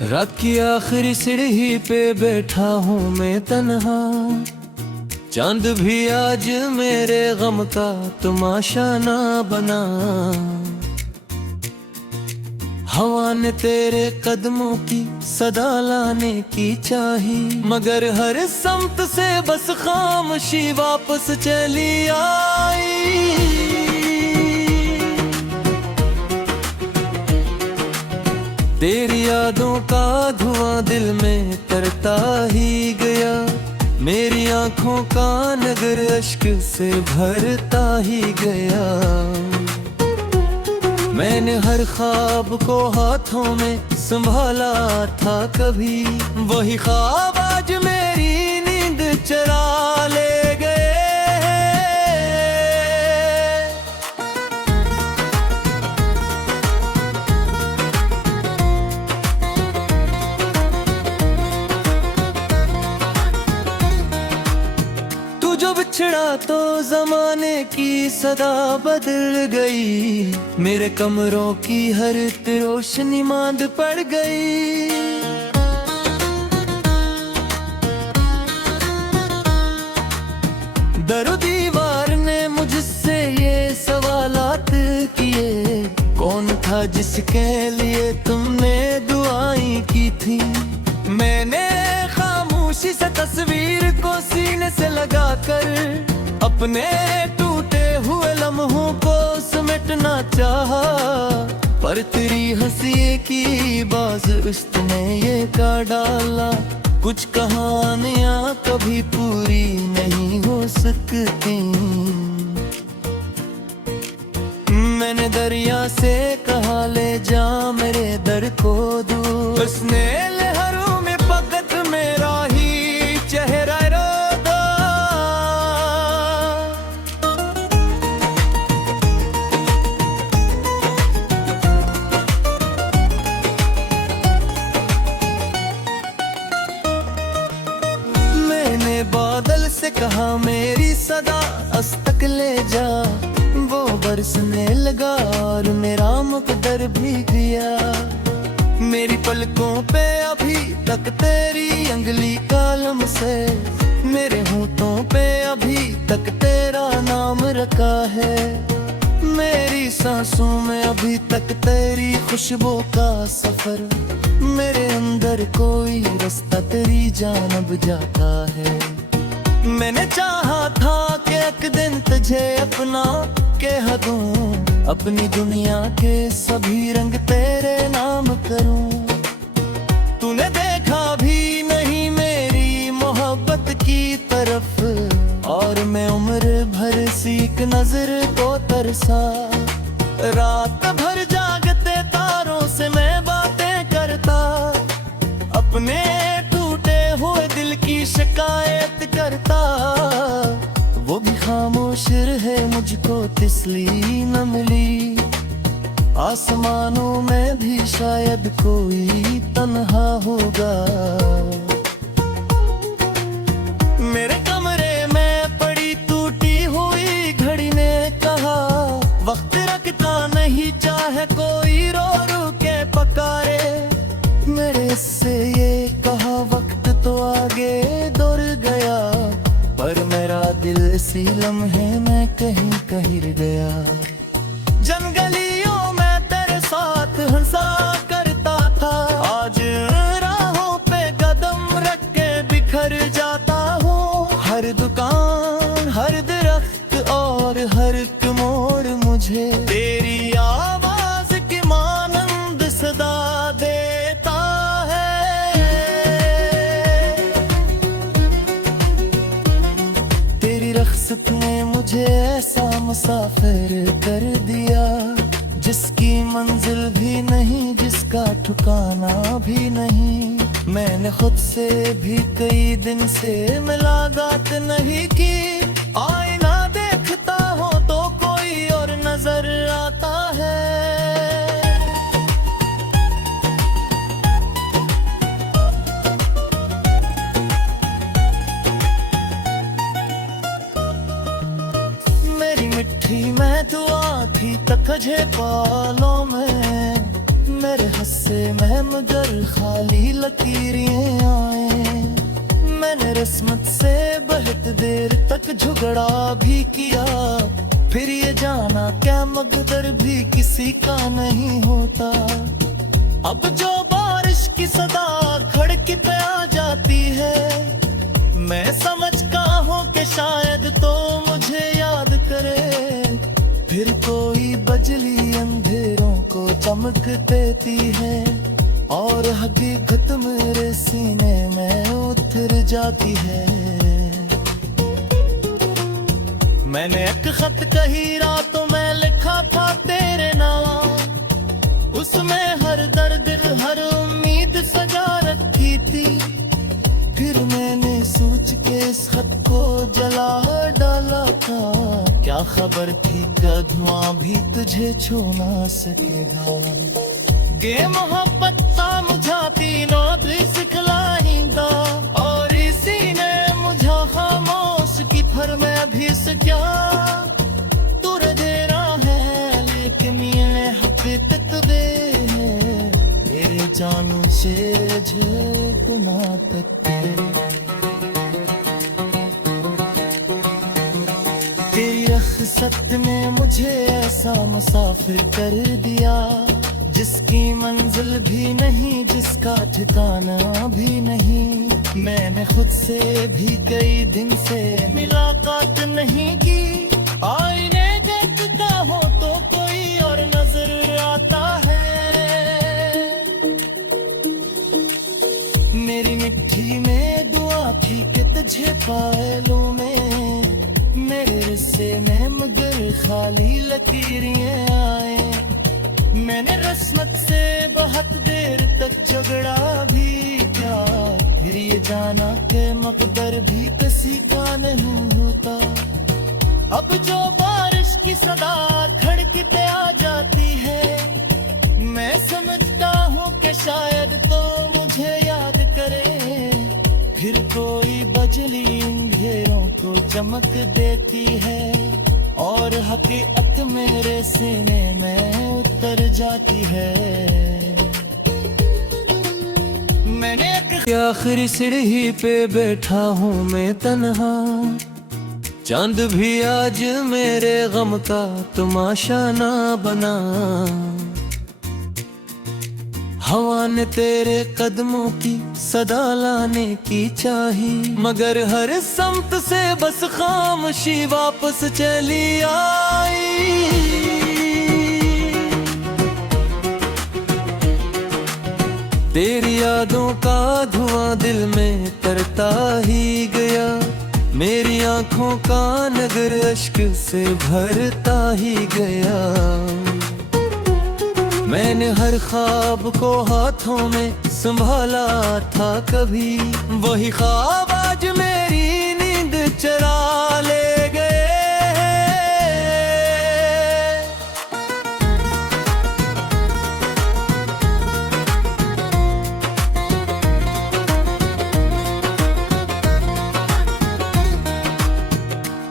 रात की आखिरी सीढ़ी पे बैठा हूँ मैं तन्हा, चांद भी आज मेरे गम का तमाशा ना बना। हवा ने तेरे कदमों की सदा लाने की चाही, मगर हर समत से बस खामोशी वापस चली आई। तेरी यादों का धुआं दिल में करता ही गया, मेरी आंखों का नगर अश्क से भरता ही गया। मैंने हर ख्वाब को हाथों में संभाला था कभी, वही ख्वाब आज मेरी नींद चरा ले गए। जो बिछड़ा तो जमाने की सदा बदल गई, मेरे कमरों की हर रोशनी मांद पड़ गई। दरो दीवार ने मुझसे ये सवालात किए, कौन था जिसके लिए तुमने दुआएं की थी। मैंने खामोशी से तस्वीर को सीने से लगाकर अपने टूटे हुए लम्हों को समेटना चाहा, पर तेरी हंसी की बाज उस्त ने ये का डाला। कुछ कहानियां कभी पूरी नहीं हो सकती। मैंने दरिया से कहा ले जा मेरे दर को दूर, उसने लहरों में पकड़ मेरा ही चेहरा रो दो। मैंने बादल से कहा मेरी सदा अस्तक ले जा, वो बरसने लगा और मेरा मुकद्दर भी गया। मेरी पलकों पे अभी तक तेरी अंगली कलम से, मेरे होठों पे अभी तक तेरा नाम रखा है। मेरी सांसों में अभी तक तेरी खुशबू का सफर, मेरे अंदर कोई रास्ता तेरी जानब जाता है। मैंने चाहा था कि एक दिन तुझे अपना कह दूं, अपनी दुनिया के सभी रंग तेरे नाम करूं। तूने देखा भी नहीं मेरी मोहब्बत की तरफ, और मैं उम्र भर सीख नजर को तरसा। रात भर जागते तारों से मैं बातें करता, अपने टूटे हुए दिल की शिकायत करता। वो भी खामोश रहे मुझको तिसली न मिली, आसमानों में भी शायद कोई तन्हा होगा। मेरे कमरे में पड़ी टूटी हुई घड़ी ने कहा, वक्त रखता नहीं चाहे कोई रो रो के पकारे। मेरे से ये कहा वक्त तो आगे दौड़ गया, पर मेरा दिल इसी लम्हे में कहीं कहीं गया। जंगलियों में तेरे साथ हंसा करता था, आज राहों पे कदम रख के बिखर जाता हूँ। हर दुकान, हर दरख्त और हर एक मोड़ मुझे तेरी आवाज की मानंद सदा देता है। तेरी रख्सत ने मुझे ऐसा मुसाफिर कर दिया, जिसकी मंजिल भी नहीं, जिसका ठिकाना भी नहीं। मैंने खुद से भी कई दिन से मुलाकात नहीं की, आईना देखता हो तो कोई और नजर आता है। मेरी मिट्टी में दुआ थी तकझे पालों में, तरह से मैं मगर खाली लकीरें आए। मैंने रस्मत से बहुत देर तक झगड़ा भी किया, फिर ये जाना क्या मकदर भी किसी का नहीं होता। अब जो बारिश की सदा खड़की पे आ जाती है, मैं समझता हूँ कि शायद तो मुझे याद करे। फिर कोई बजली अंधेरों को चमक देती है और हकीकत मेरे सीने में उतर जाती है। मैंने एक खत कही रातों में लिखा था तेरे नाम, उसमें हर दर्द हर उम्मीद सजा रखी थी। फिर मैंने सोच के इस खत को जला डाला था, क्या खबर थी कि धुआं भी तुझे छू ना सकेगा। के मोहब्बत सा मुझाती नौकरी सिखलाइंदा, और इसी ने मुझा खामोश की फर में भी क्या तुर दे रहा है। लेकिन ये हकीकत दे है मेरे जानू से गुना तक। तेरी रख्सत ने मुझे ऐसा मुसाफिर कर दिया, जिसकी मंजिल भी नहीं, जिसका ठिकाना भी नहीं। मैंने खुद से भी कई दिन से मुलाकात नहीं की, आईने देखता हो तो कोई और नजर आता है। मेरी मिट्टी में दुआ थी कि तुझे पाए लूं मैं, मेरे रिश्ते में मगर खाली लकीरें आए। मैंने रस्मत से बहुत देर तक झगड़ा भी किया, फिर ये जाना कि मकदर भी किसी का नहीं होता। अब जो बारिश की सदा खड़की पे आ जाती है, मैं समझता हूँ कि शायद तो मुझे याद करे। फिर कोई बजली अंधेरों को चमक देती है और हकीकत मेरे सीने में उतर जाती है। मैंने आखिरी सीढ़ी पे बैठा हूँ मैं तन्हा, चांद भी आज मेरे गम का तमाशा ना बना। हवा ने तेरे कदमों की सदा लाने की चाही, मगर हर समत से बस खामोशी वापस चली आई। तेरी यादों का धुआं दिल में करता ही गया, मेरी आंखों का नगर अश्क से भरता ही गया। मैंने हर ख्वाब को हाथों में संभाला था कभी, वही ख्वाब आज मेरी नींद चरा ले गए।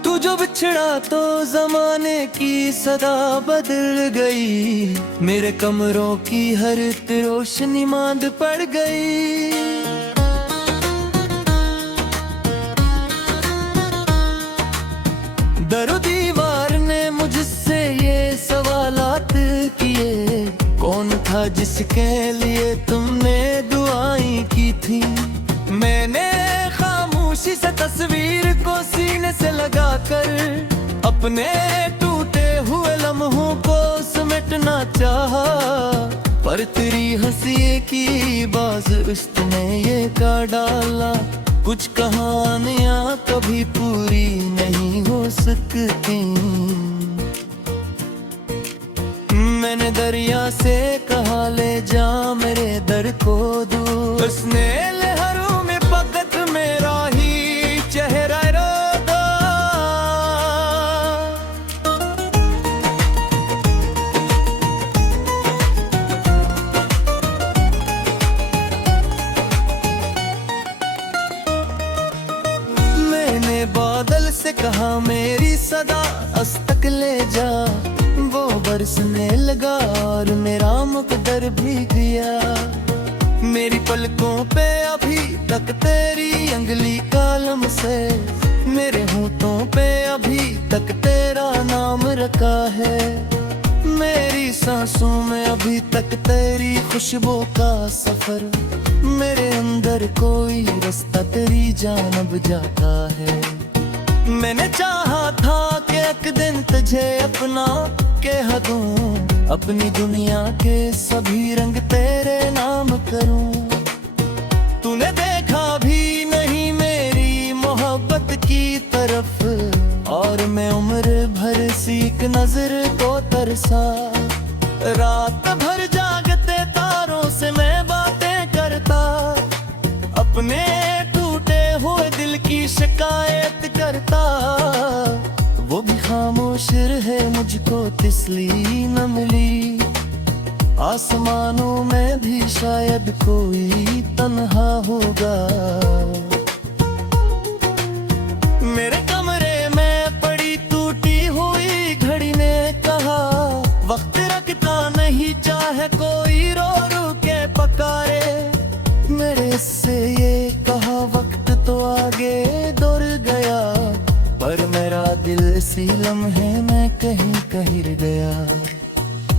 तू जो बिछड़ा तो जमाने की सदा बदल गई, मेरे कमरों की हर रोशनी मांद पड़ गई। दरो दीवार ने मुझसे ये सवालात किए, कौन था जिसके लिए तुमने दुआएं की थी। मैंने खामोशी से तस्वीर को सीने से लगाकर अपने टूटे हुए लम्हों को समेटना चाहा, पर तेरी हंसी की बाज उस्त ने ये का डाला। कुछ कहानियां कभी पूरी नहीं हो सकती। मैंने दरिया से कहा ले जा मेरे दर को दूर, उसने लहरों में फकत मेरा ही चेहरा रोदा। मैंने बादल से कहा मेरी सदा अस्तक ले जा, वो बरसने लगा और मेरा मुकद्दर भी गया। मेरी पलकों पे अभी तक तेरी अंगली कलम से, मेरे होठों पे अभी तक तेरा नाम रखा है। मेरी सांसों में अभी तक तेरी खुशबू का सफर, मेरे अंदर कोई रास्ता तेरी जानब जाता है। मैंने चाहा था कि एक दिन तुझे अपना कह दूं, अपनी दुनिया के सभी रंग तेरे नाम करूं। तूने देखा भी नहीं मेरी मोहब्बत की तरफ, और मैं उम्र भर सी एक नजर को तरसा। रात भर जागते तारों से मैं बातें करता, अपने टूटे हुए दिल की शिकायत करता। वो भी खामोश रहे, मुझको तिस्ली न मिली। आसमानों में भी शायद कोई तन्हा होगा। मेरे कमरे में पड़ी टूटी हुई घड़ी ने कहा, वक्त रखता नहीं चाहे कोई रो रो के पकारे। मेरे से ये कहा वक्त तो आगे दौड़ गया, पर मेरा दिल इसी लम्हे में कहीं कहीं गया।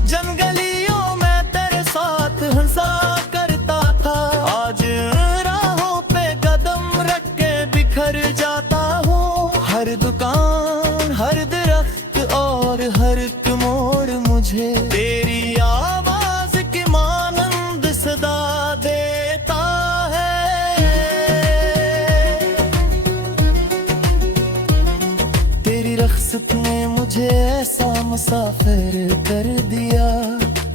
जंगलियों में तेरे साथ हंसा करता था, आज राहों पे कदम रख के बिखर जाता हूँ। हर दुकान, हर दरख्त और हर एक मोड़ मुझे तेरी आवाज की मानंद सदा देता है। तेरी रख्सत ने मुझे ऐसा मुसाफिर कर दिया,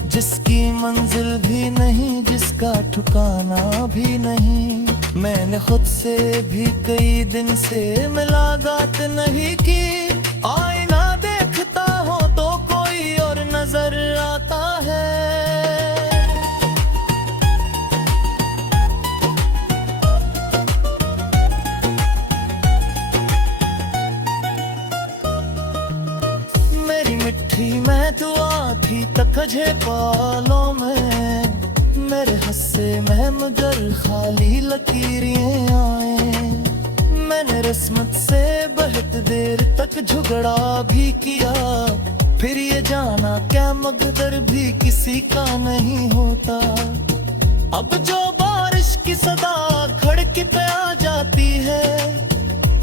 जिसकी मंजिल भी नहीं, जिसका ठिकाना भी नहीं। मैंने खुद से भी कई दिन से मुलाकात नहीं की। आईना देखता हो तो कोई और नजर आता है। मेरी मिट्टी में दुआ थी तुझे पालों में, मेरे हस्से में मगर खाली लकीरें आए। मैंने रस्मत से बहुत देर तक झगड़ा भी किया, फिर ये जाना क्या मकदर भी किसी का नहीं होता। अब जो बारिश की सदा खड़की पे आ जाती है,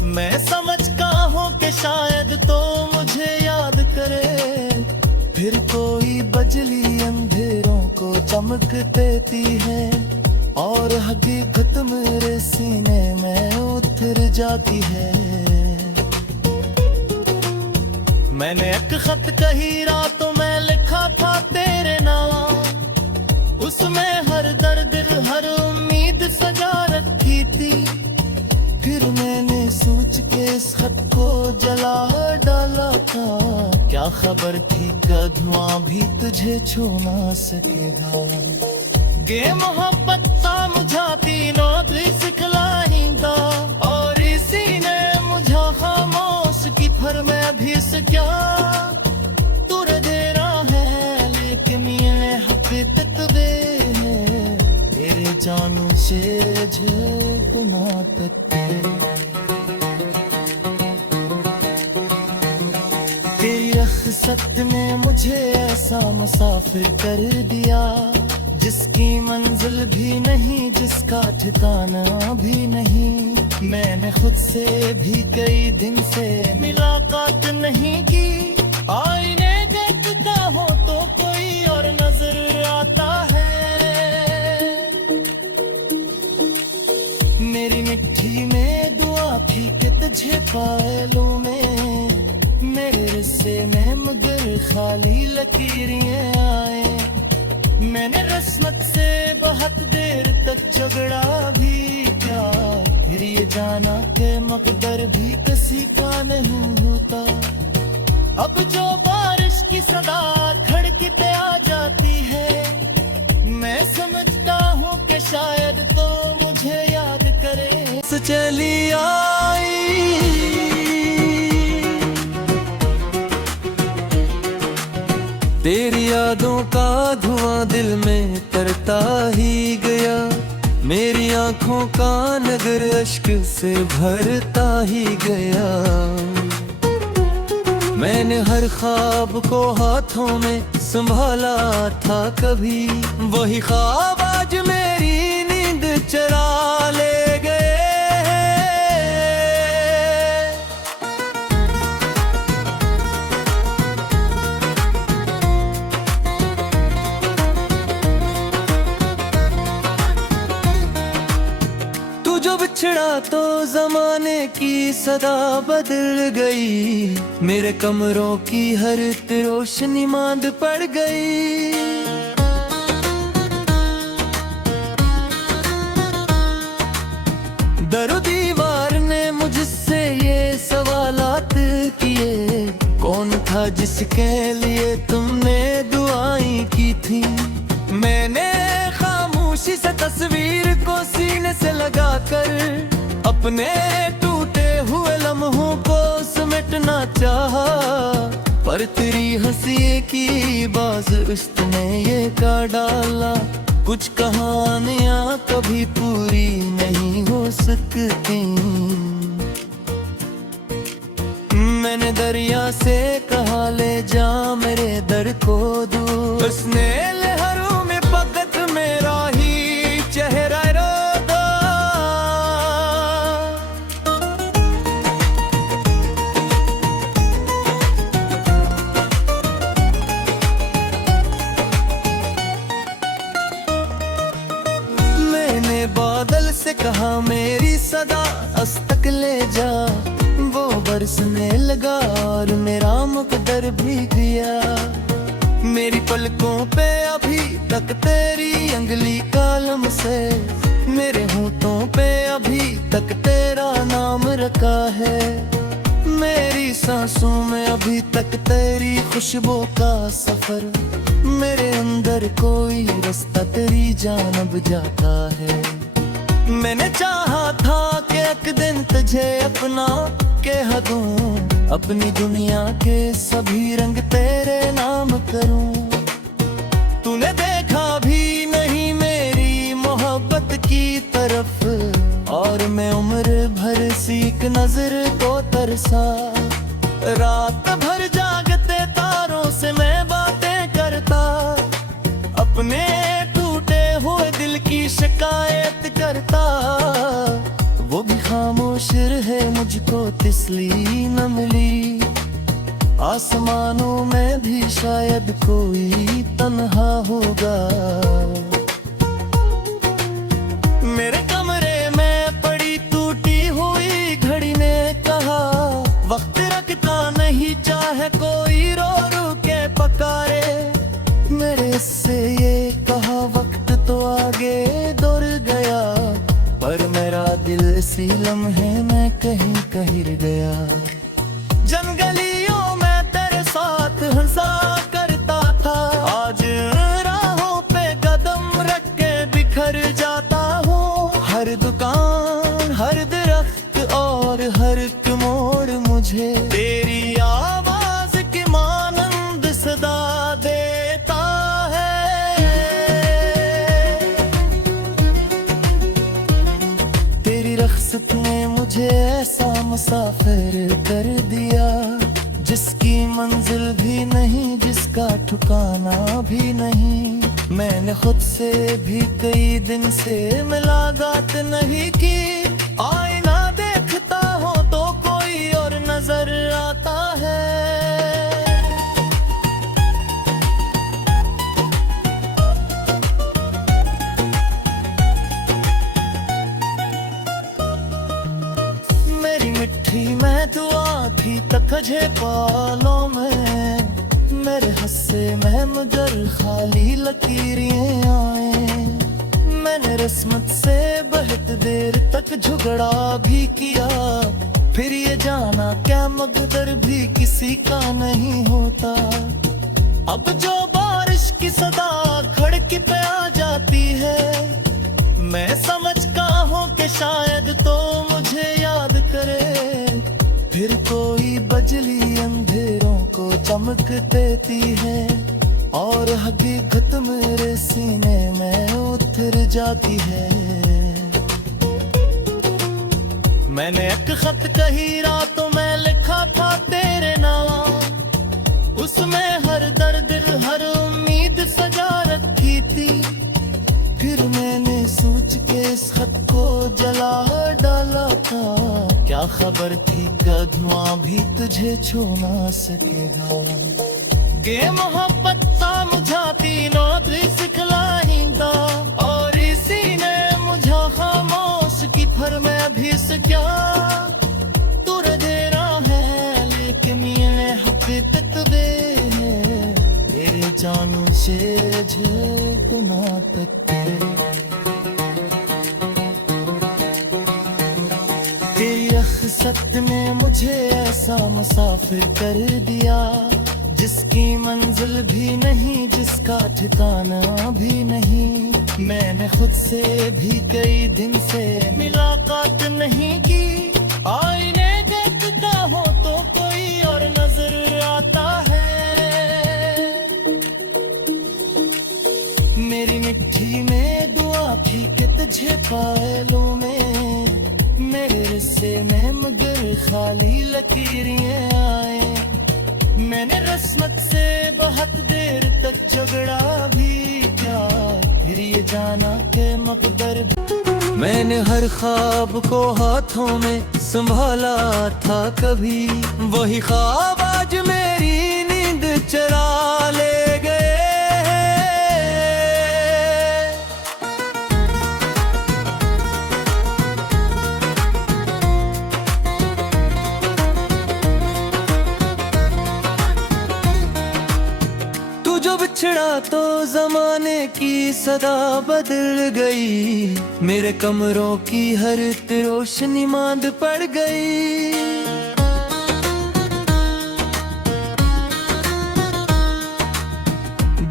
मैं समझता हूँ कि शायद तो मुझे याद करे। फिर कोई बिजली अंधेरों को चमक देती है, और हकीकत मेरे सीने में उतर जाती है। मैंने एक खत कही रातों में लिखा था तेरे नाम, उसमें हर दर्द हर उम्मीद सजा रखी थी। फिर मैंने सोच के इस खत को जला डाला था, क्या खबर थी कि धुआं भी तुझे छू ना सकेगा। गे मोहब्बत सा मुझाती नौत सिखलाइंदा, और इसी ने मुझा खामोश की फर में भी से क्या तुर दे रहा है। लेकिन ये हकीकत दे है, तेरे जानू से गुना तक तेरी रख्सत ने मुझे ऐसा मुसाफिर कर दिया, जिसकी मंजिल भी नहीं, जिसका ठिकाना भी नहीं। मैंने खुद से भी कई दिन से मुलाकात नहीं की। आईने देखता हो तो कोई और नजर आता है। मेरी मिट्टी में दुआ थी कि तुझे पाए लूं मैं, मेरे रिश्ते में मगर खाली लकीरें आए। मैंने रस्मत से बहुत देर तक झगड़ा भी किया, फिर ये जाना कि मकदर भी किसी का नहीं होता। अब जो बारिश की सदा खड़की पे आ जाती है, मैं समझता हूँ कि शायद तो मुझे याद करे। चली आई तेरी यादों का धुआं दिल में करता ही गया, मेरी आंखों का नगर अश्क से भरता ही गया। मैंने हर ख्वाब को हाथों में संभाला था कभी, वही ख्वाब आज मेरी नींद चरा ले गए। जो बिछड़ा तो जमाने की सदा बदल गई, मेरे कमरों की हर रोशनी मांद पड़ गई। दरो दीवार ने मुझसे ये सवालात किए, कौन था जिसके लिए तुमने दुआएं की थी। मैंने खामोशी से तस्वीर को सीने से लगाकर अपने टूटे हुए लम्हों को समेटना चाहा, पर तेरी हंसी की बाज इश्क ने ये का डाला। कुछ कहानियां कभी पूरी नहीं हो सकती। मैंने दरिया से कहा ले जा मेरे दर को दूर, उसने लहरों में फकत मेरा ही चेहरा रोदा। मैंने बादल से कहा मेरी सदा अस्तक ले जा, वो बरसने लगा और मेरा मुकद्दर भीग गया। मेरी पलकों पे अभी तक तेरी अंगली कलम से, मेरे होठों पे अभी तक तेरा नाम रखा है। मेरी सांसों में अभी तक तेरी खुशबू का सफर, मेरे अंदर कोई रास्ता तेरी जानब जाता है। मैंने चाहा था कि एक दिन तुझे अपना कह दूं, अपनी दुनिया के सभी रंग तेरे नाम करूं। तूने देखा भी नहीं मेरी मोहब्बत की तरफ, और मैं उम्र भर सीख नजर को तरसा। रात भर जागते तारों से मैं बातें करता, अपने टूटे हुए दिल की शिकायत करता। वो भी खामोश रहे मुझको तिसली न मिली, आसमानों में भी शायद कोई तन्हा होगा। मेरे कमरे में पड़ी टूटी हुई घड़ी ने कहा, वक्त रखता नहीं चाहे कोई रो रो के पकारे। मेरे से ये कहा वक्त तो आगे दौड़ गया, पर मेरा दिल इसी लम्हे में कहीं कहीं गया। जंगलियों में तेरे साथ हंसा करता था, आज राहों पे कदम रख के बिखर जाता हूँ। हर दुकान हर दरख्त और हर एक मोड़ मुझे तेरी आवाज की मानंद सदा देता है। तेरी रख्सत ने मुझे ऐसा मुसाफिर कर दिया, जिसकी मंजिल भी नहीं जिसका ठिकाना भी नहीं। मैंने खुद से भी कई दिन से मुलाकात नहीं की, आईना देखता हो तो कोई और नजर आता है। मेरी मिट्टी में दुआ थी तकझे पालों में, मेरे हस्से में मगर खाली लकीरें आए। मैंने रस्मत से बहुत देर तक झगड़ा भी किया, फिर ये जाना क्या मकदर भी किसी का नहीं होता। अब जो बारिश की सदा खड़की पे आ जाती है, मैं समझता हूँ कि शायद तो मुझे याद करे। फिर कोई बजली अंधेरों को चमक देती है, और हकीकत मेरे सीने में उतर जाती है। मैंने एक खत कही रातों में लिखा था तेरे नाम, उसमें हर दर्द हर उम्मीद सजा रखी थी। फिर मैंने सोच के इस खत को जला डाला था, क्या खबर थी कि धुआं भी तुझे छू ना सकेगा। के मोहब्बत मुझाती नौत सिखलाएगा, और इसी ने मुझा खामोश की फर में भी क्या तुर दे रहा है। लेकिन ये हकीकत बे है, तेरे जानू से गुना तक तेरी रख्सत ने मुझे ऐसा मुसाफिर कर दिया, जिसकी मंजिल भी नहीं, जिसका ठिकाना भी नहीं। मैंने खुद से भी कई दिन से मुलाकात नहीं की, आईने देखता हो तो कोई और नजर आता है। मेरी मिट्टी में दुआ थी कि तुझे पाए लूं मैं, मेरे रिश्ते में मगर खाली लकीरें आए। मैंने रस्मत से बहुत देर तक झगड़ा भी क्या, फिर ये जाना के मकदर। मैंने हर ख्वाब को हाथों में संभाला था कभी, वही ख्वाब आज मेरी नींद चरा ले गए। जो बिछड़ा तो जमाने की सदा बदल गई, मेरे कमरों की हर रोशनी मांद पड़ गई।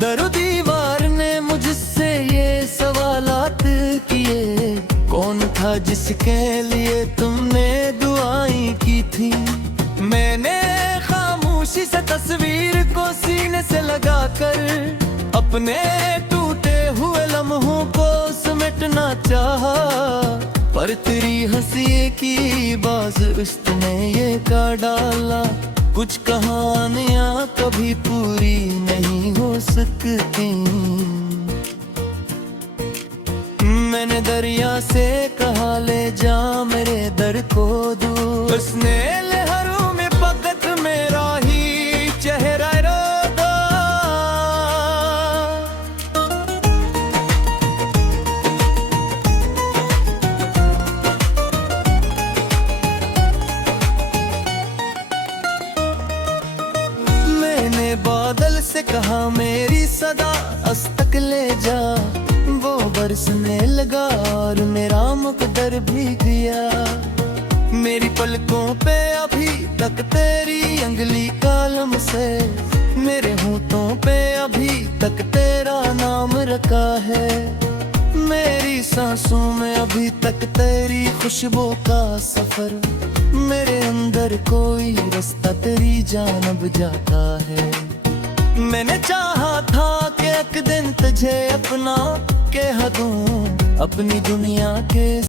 दरो दीवार ने मुझसे ये सवालात किए, कौन था जिसके लिए तुमने दुआएं की थी। मैंने खामोशी से तस्वीर को सीने से लगाकर अपने टूटे हुए लम्हों को समेटना चाहा, पर तेरी हंसी की बाज उसने ये का डाला। कुछ कहानियां कभी पूरी नहीं हो सकती। मैंने दरिया से कहा ले जा मेरे दर को दूर, उसने लहरों में पकड़ मेरा ही चेहरा रो दो। मैंने बादल से कहा मेरी सदा अस्तक ले जा, वो बरसने लगा और मेरा मुकद्दर भीग गया। मेरी पलकों पे अभी तक तेरी अंगली कलम से, मेरे होठों पे अभी तक तेरा नाम रखा है। मेरी सांसों में अभी तक तेरी खुशबू का सफर, मेरे अंदर कोई रास्ता तेरी जानब जाता है। मैंने चाहा था कि एक दिन तुझे अपना कह दूं, अपनी दुनिया के